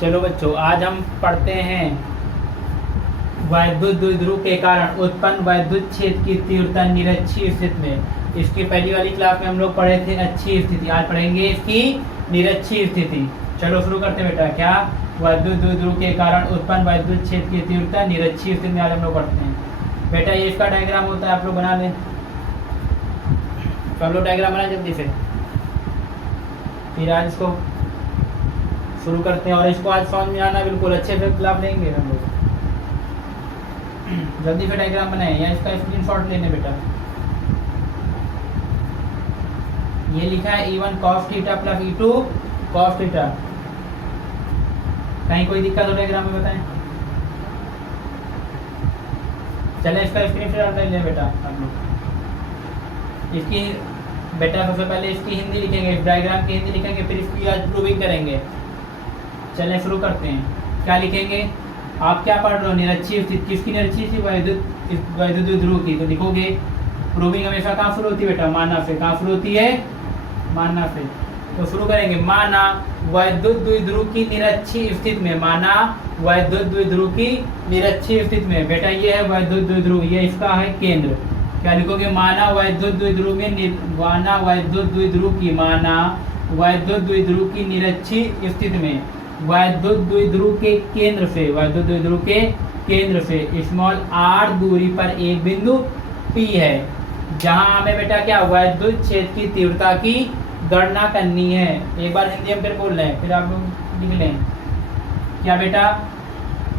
चलो बच्चों, आज हम पढ़ते हैं वैद्युत द्विध्रुव के कारण उत्पन्न वैद्युत क्षेत्र की तीव्रता निरक्षीय स्थिति में। इसकी पहली वाली क्लास में हम लोग पढ़े थे अच्छी स्थिति, आज पढ़ेंगे इसकी निरक्षीय स्थिति। चलो शुरू करते हैं बेटा। क्या वैद्युत द्विध्रुव के कारण उत्पन्न वैद्युत क्षेत्र की तीव्रता निरक्षीय स्थिति में आज हम लोग पढ़ते हैं। बेटा ये इसका डायग्राम होता है, आप लोग बना लें। तो हम लोग डायग्राम बनाए जल्दी से, फिर आज इसको शुरू करते हैं। और इसको आज समझ में आना बिल्कुल अच्छे से लाभ लेंगे हम लोग। जल्दी से डायग्राम बनाए या इसका स्क्रीनशॉट लेने बेटा। ये लिखा है E1 cos theta plus E2 cos theta. कहीं कोई दिक्कत हो डायग्राम में बताएं। चले इसका स्क्रीनशॉट ले लें बेटा आप लोग। इसकी बेटा सबसे पहले इसकी हिंदी लिखेंगे, इस डायग्राम की हिंदी लिखेंगे, फिर इसकी आज प्रूविंग करेंगे। चलें शुरू करते हैं। क्या लिखेंगे? आप क्या पढ़ रहे हो? निरक्षीय स्थिति। किसकी निरक्षीय स्थिति? वैद्युत द्विध्रुव की। तो लिखोगे प्रूविंग हमेशा कहाँ शुरू होती है बेटा? माना से। कहाँ शुरू होती है? माना से। तो शुरू करेंगे। माना वैद्युत द्विध्रुव की निरक्षीय स्थिति में। माना वैद्युत द्विध्रुव की निरक्षीय स्थिति में। बेटा ये है वैद्युत द्विध्रुव, ये इसका है केंद्र। क्या लिखोगे? माना वैद्युत द्विध्रुव में, माना वैद्युत द्विध्रुव की, माना वैद्युत द्विध्रुव की निरक्षीय स्थिति में वैद्युत द्विध्रुव के केंद्र से, वैद्युत द्विध्रुव के केंद्र से स्मॉल r दूरी पर एक बिंदु P है, जहां हमें बेटा क्या वैद्युत क्षेत्र की तीव्रता की गणना करनी है। एक बार हिंदी में फिर बोल रहे हैं, फिर आप लोग लिख लें। क्या बेटा?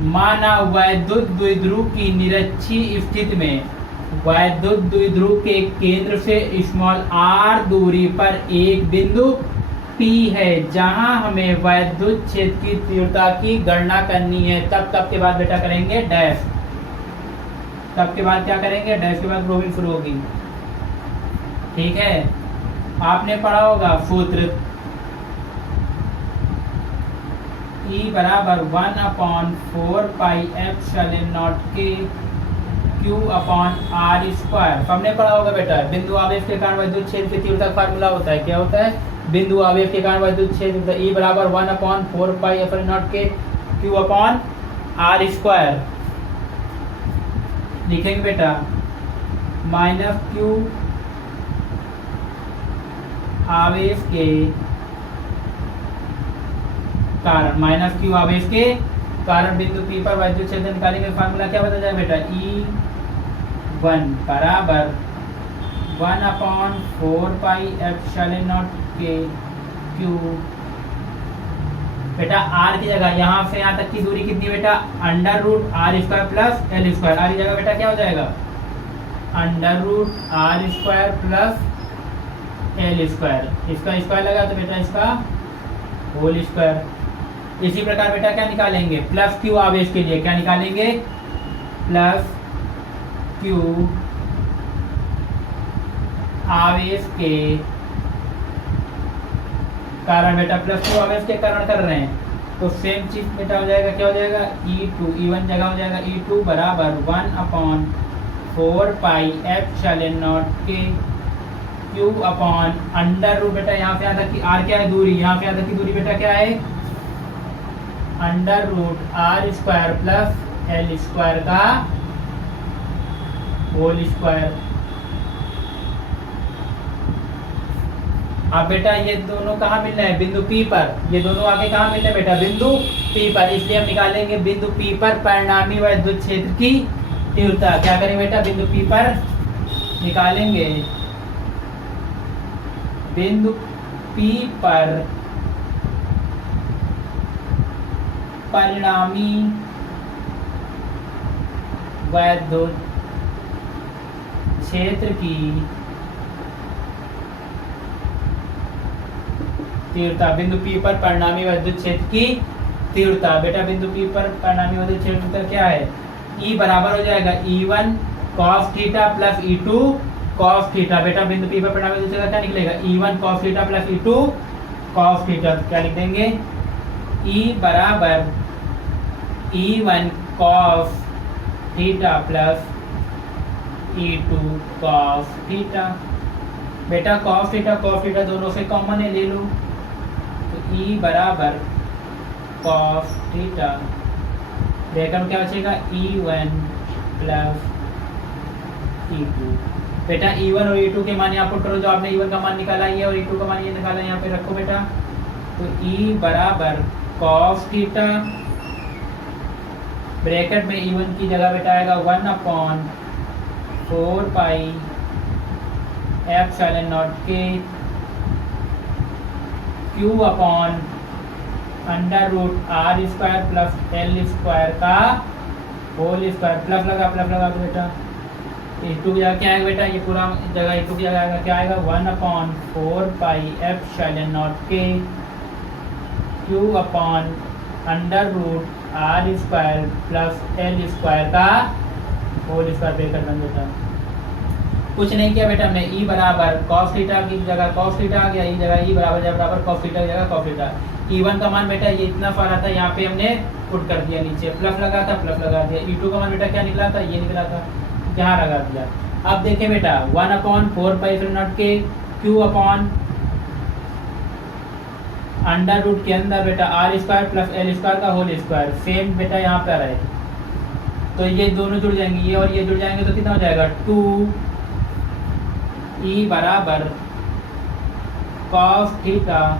माना वैद्युत द्विध्रुव की निरक्षीय स्थिति में वैद्युत द्विध्रुव के केंद्र से स्मॉल r दूरी पर एक बिंदु P है, जहां हमें वैद्युत क्षेत्र की तीव्रता की गणना करनी है। तब के बाद बेटा करेंगे डैश। तब के बाद क्या करेंगे? डैश के बाद प्रूविंग शुरू होगी। ठीक है, आपने पढ़ा होगा सूत्र E बराबर 1/4 पाई एप्सिलॉन नॉट के Q अपॉन R स्क्वायर। हमने पढ़ा होगा बेटा बिंदु आवेश के कारण वैद्युत क्षेत्र की तीव्रता का फार्मूला होता है। क्या होता है? बिंदु आवेश के कारण वैद्युत क्षेत्र E बराबर 1/4 पाई एप्सिलॉन नॉट के Q अपॉन R स्क्वायर। लिखेंगे बेटा माइनस Q आवेश के कारण, माइनस Q आवेश के कारण बिंदु P पर वैद्युत क्षेत्र निकालेंगे। फार्मूला क्या बता जाए बेटा? E1 बराबर 1/4 पाई एप्सिलॉन नॉट के Q। बेटा R की जगह यहाँ से यहाँ तक की दूरी कितनी बेटा? Under root R square plus L square. R की जगह बेटा क्या हो जाएगा? Under root R square plus L square. इसका स्क्वायर लगा तो बेटा इसका होल स्क्वायर। इसी प्रकार बेटा क्या निकालेंगे? प्लस Q आवेश के लिए क्या निकालेंगे? प्लस Q आवेश के कारण। बेटा प्लस Q आवेश के कारण कर रहे हैं तो सेम चीज बेटा हो जाएगा। क्या हो जाएगा? E1 जगह हो जाएगा E2 बराबर 1/4 पाई एप्सिलॉन नॉट के Q अपॉन अंडर रूट। बेटा यहाँ से यहाँ तक की R क्या है? दूरी। यहाँ से यहाँ तक की दूरी बेटा क्या है? Under root R square plus L square का होल स्क्वायर। अब बेटा ये दोनों कहाँ मिल रहे हैं? बिंदु P पर। ये दोनों आगे कहाँ मिल रहे हैं बेटा? बिंदु P पर। इसलिए हम निकालेंगे बिंदु P पर परिणामी वैद्युत क्षेत्र की तीव्रता। क्या करेंगे बेटा? बिंदु P पर निकालेंगे बिंदु P पर परिणामी वैद्युत क्षेत्र की तीव्रता। बिंदु P पर परिणामी वैद्युत क्षेत्र की तीव्रता। बेटा बिंदु P पर परिणामी वैद्युत क्षेत्र क्या है? E बराबर हो जाएगा E1 cos theta plus E2 cos theta. बेटा बिंदु P पर परिणामी वैद्युत क्षेत्र क्या निकलेगा? E1 cos theta plus E2 cos theta. क्या लिख देंगे? E बराबर E1 cos theta plus E2 cos theta. बेटा cos थीटा दोनों से कॉमन है, ले लो। तो E बराबर कॉस थीटा, ब्रैकेट में क्या बचेगा E1 प्लस E2। बेटा E1 और E2 के मान यहाँ पुट करो, जो आपने E1 का मान निकाला है और E2 का मान ये निकाला है, यहाँ पे रखो बेटा। तो E बराबर कॉस थीटा, ब्रैकेट में E1 की जगह बेटा आएगा 1/4 पाई एप्सिलॉन नॉट के Q upon under root R square plus L square का होल स्क्वायर। प्लस लगा तो बेटा E2 की जगह क्या आएगा बेटा, ये पूरा जगह E2 की जगह आएगा क्या आएगा 1/4 पाई एप्सिलॉन नॉट के Q upon under root R square plus L square का होल स्क्वायर ब्रैकेट बन बेटा। कुछ नहीं किया बेटा हमने, E बराबर कॉस थीटा की जगह कॉस थीटा आ गया, E जगह E बराबर कॉस थीटा की जगह कॉस थीटा। E1 का मान बेटा ये इतना फारा था, यहाँ पे हमने पुट कर दिया, नीचे प्लस लगा था प्लस लगा दिया। E2 का मान बेटा क्या निकला था, ये निकला था, यहाँ लगा दिया। अब देखें बेटा 1/4 पाई एप्सिलॉन नॉट के Q अपॉन अंडर रूट के अंदर बेटा R square plus L square का होल स्क्वायर, सेम बेटा यहाँ पर है। तो ये दोनों जुड़ जाएंगे, ये और ये जुड़ जाएंगे तो कितना हो जाएगा 2E बराबर cos theta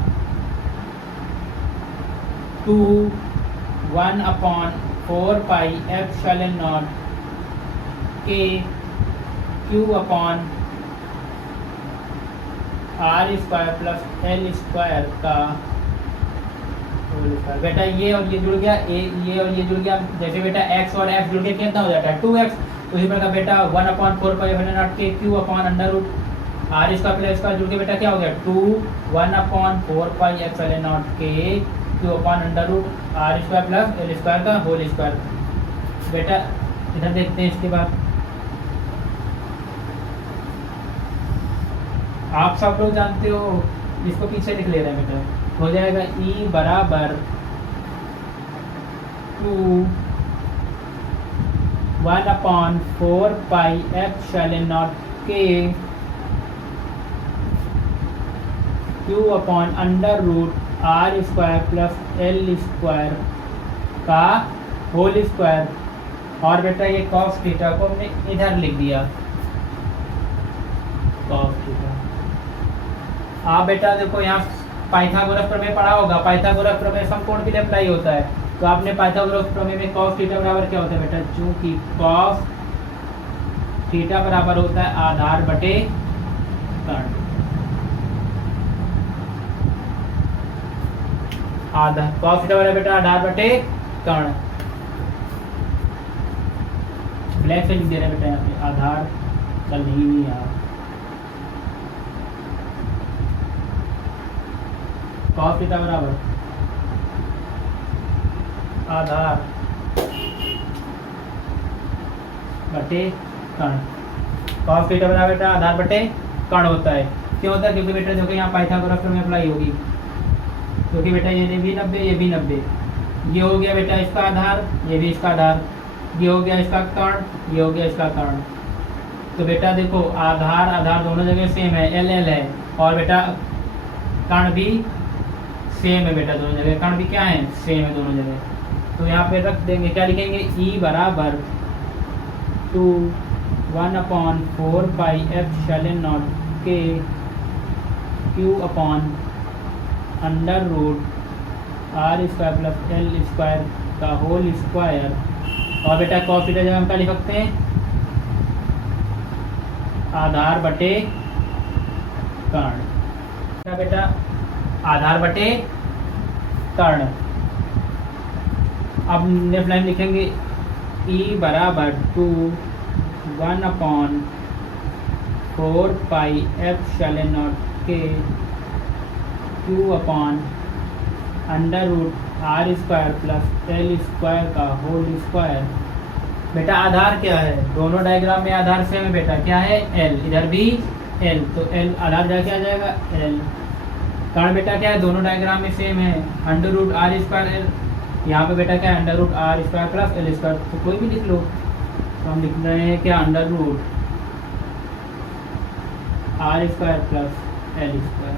2 1/4 pi epsilon naught के Q upon R square plus L square का होल स्क्वायर। बेटा ये और ये जुड़ गया, ये और ये जुड़ गया, जैसे बेटा x और f जुड़ के कितना हो जाता है 2x। उसी प्रकार बेटा 1/4 पाई एप्सिलॉन नॉट के Q upon under root R square plus square जुड़ के बेटा क्या हो गया 2 1/4 पाई एप्सिलॉन नॉट के Q upon under root R square plus L square का होल स्क्वायर। बेटा इधर देखते हैं, इसके बाद आप सब लोग जानते हो, इसको पीछे लिख ले रहे हैं बेटा, हो जाएगा E बराबर 2 1/4 पाई एप्सिलॉन नॉट के Q upon under root R square plus L square का होल स्क्वायर। और बेटा ये कॉस थीटा को हमने इधर लिख दिया कॉस थीटा। आप बेटा देखो यहाँ पाइथागोरस प्रमेय पढ़ा होगा, पाइथागोरस प्रमेय समकोण के लिए अप्लाई होता है। तो आपने पाइथागोरस प्रमेय में कॉस थीटा बराबर क्या होता है बेटा, चूंकि कॉस थीटा बराबर होता है आधार बटे कर्ण। आधार कॉस थीटा बराबर बेटा आधार बटे कर्ण। ब्लैक से लिख दे रहे हैं बेटा यहाँ पे, आधार कल नहीं यार, कॉस थीटा बराबर आधार बटे कर्ण। कॉस थीटा बराबर बेटा आधार बटे कर्ण होता है। क्यों होता है, क्योंकि बेटा देखो यहाँ पाइथागोरस प्रमेय अप्लाई होगी, क्योंकि बेटा ये भी 90 ये भी 90, ये हो गया बेटा इसका आधार, ये भी इसका आधार, ये हो गया इसका कर्ण, ये हो गया इसका कर्ण। तो बेटा देखो आधार आधार दोनों जगह सेम है, एल एल है, और बेटा कर्ण भी सेम है बेटा दोनों जगह, कर्ण भी क्या है सेम है दोनों जगह। तो यहाँ पे रख देंगे, क्या लिखेंगे E बराबर 2 1/4 पाई एप्सिलॉन नॉट के Q upon under root R square plus L square का होल स्क्वायर। और बेटा कॉस थीटा जगह हम क्या लिख सकते हैं, आधार बटे कर्ण। क्या बेटा आधार बटे कर्ण। अब नेक्स्ट लाइन लिखेंगे E बराबर 2 1/4 पाई एप्सिलॉन नॉट के Q upon under root R square plus L square का होल स्क्वायर। बेटा आधार क्या है, दोनों डायग्राम में आधार सेम है बेटा, क्या है L, इधर भी L, तो L आधार क्या आ जाएगा L। कर्ण बेटा क्या है, दोनों डायग्राम में सेम है, under root R square L, यहाँ पे बेटा क्या है under root R square plus L square, तो कोई भी लिख लो। तो हम लिख रहे हैं क्या under root R square plus L square.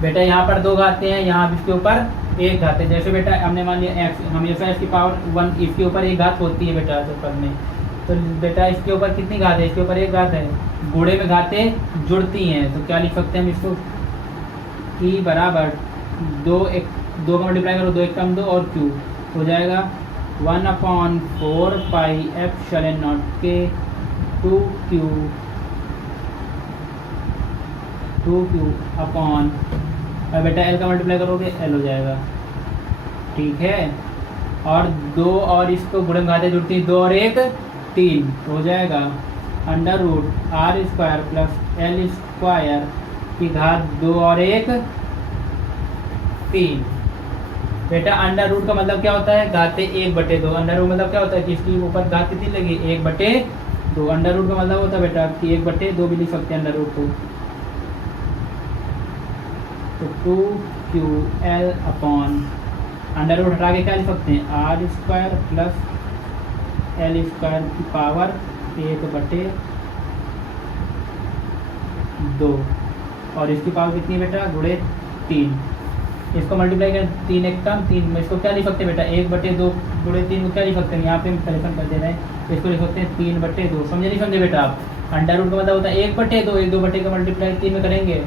बेटा यहाँ पर दो घाते हैं, यहाँ इसके ऊपर एक घात है। जैसे बेटा हमने मान लिया x, हमेशा इसकी पावर 1 इसके ऊपर एक घात होती है बेटा पेपर में। तो बेटा इसके ऊपर कितनी घात है, इसके ऊपर एक घात है, गुणे में घातें जुड़ती हैं, तो क्या लिख सकते हैं हम इसको, e बराबर 2 का मल्टीप्लाई करो, 2 एक कम 2 और q हो जाएगा 1/4 पाई एप्सिलॉन नॉट के 2q अपॉन, और बेटा l का मल्टीप्लाई करोगे l हो जाएगा, ठीक है। और 2 और इसको गुणे में घातें जुड़ती हैं, 2 और 1 3 हो जाएगा under root R square plus L square की घात 2 और 1 3। बेटा अंडर रूट का मतलब क्या होता है, घाते 1/2। अंडर रूट मतलब क्या होता है कि इसकी ऊपर घात कितनी लगी, 1/2। अंडर रूट का मतलब होता है बेटा कि 1/2 भी लिख सकते हैं अंडर रूट को। तो 2ql अपॉन अंडर रूट हटा के क्या लिख सकते हैं, R square plus L square की पावर 1/2 और इसकी पावर कितनी बेटा, गुणे 3। इसको मल्टीप्लाई करें, 3 एक कम 3 में इसको क्या लिख सकते हैं बेटा, 1/2 गुणे 3 को क्या लिख सकते हैं, यहाँ पे हम करेक्शन कर दे रहे हैं, इसको लिख सकते हैं 3/2। समझे नहीं समझे बेटा आप, अंडर रूट का मतलब होता है 1/2, 1/2 का मल्टीप्लाई 3 में करेंगे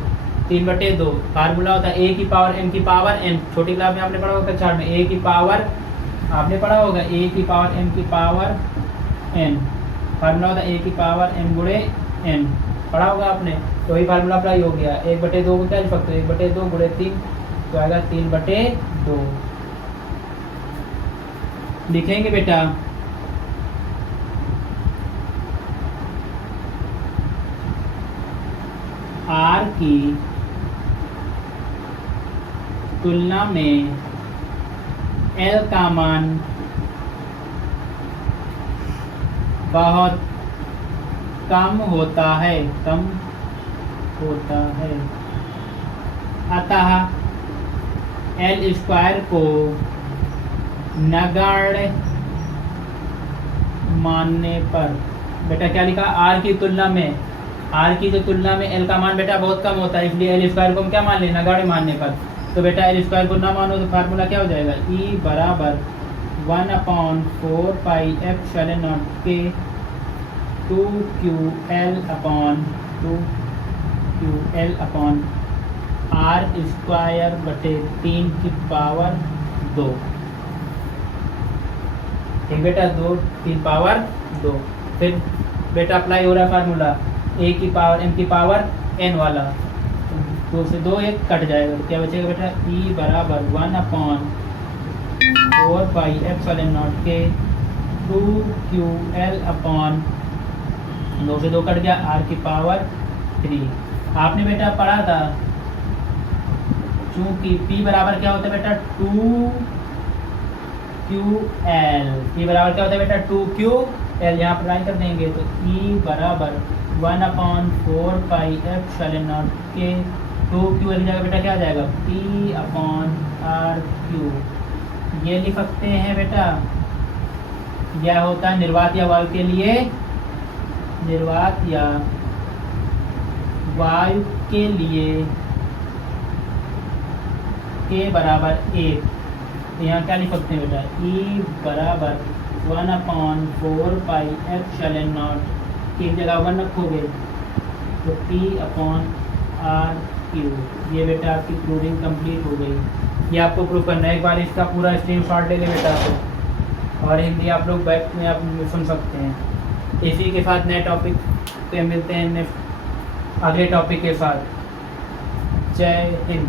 3/2। फार्मूला होता है a की पावर m की पावर n, छोटी क्लास में आपने पढ़ा होगा कक्षा में, a की पावर आपने पढ़ा होगा a की पावर m की पावर n, फार्मूला होता है a की पावर m गुणे n, पढ़ा होगा आपने। तो वही फार्मूला अप्लाई हो गया, 1/2 को क्या लिख सकते हो, 1/2 गुणे 3 तो आएगा 3/2 लिखेंगे बेटा। r की तुलना में l का मान बहुत कम होता है, अतः एल स्क्वायर को नगण्य मानने पर, बेटा क्या लिखा, आर की तुलना में, आर की जो तुलना में एल का मान बेटा बहुत कम होता है, इसलिए एल स्क्वायर को हम क्या मान लें, नगण्य मानने पर। तो बेटा एल स्क्वायर को ना मानो तो फार्मूला क्या हो जाएगा, ई बराबर 1/4 पाई एप्सिलॉन नॉट के 2ql अपॉन आर स्क्वायर बटे 3 की पावर 2, ठीक बेटा, 2 3 पावर 2। फिर बेटा अप्लाई हो रहा है फार्मूला a की पावर m की पावर n वाला, 2 से 2 1 कट जाएगा, तो क्या बचेगा बेटा, e बराबर 1/4 पाई एप्सिलॉन नॉट के 2ql अपॉन 2 से 2 कट गया, r की पावर 3। आपने बेटा पढ़ा था चूंकि p बराबर क्या होता है बेटा, 2ql, p बराबर क्या होता है बेटा, 2ql, यहाँ अप्लाई कर देंगे तो e बराबर 1/4 पाई एप्सिलॉन नॉट के 2ql की जगह बेटा क्या आ जाएगा, p अपॉन आर क्यू, ये लिख सकते हैं बेटा। यह होता है निर्वात या वायु के लिए, निर्वात या वायु के लिए k बराबर 1, तो यहाँ क्या लिख सकते हैं बेटा, e बराबर 1/4 पाई एप्सिलॉन नॉट की जगह 1 रखोगे तो p अपॉन आर क्यू। ये बेटा आपकी प्रूविंग कंप्लीट हो गई। ये आपको प्रूव करना है, एक बार इसका पूरा स्क्रीनशॉट ले लें बेटा आपको, और हिंदी आप लोग बैठ में आप सुन सकते हैं। इसी के साथ नए टॉपिक पे मिलते हैं अगले टॉपिक के साथ। जय हिंद।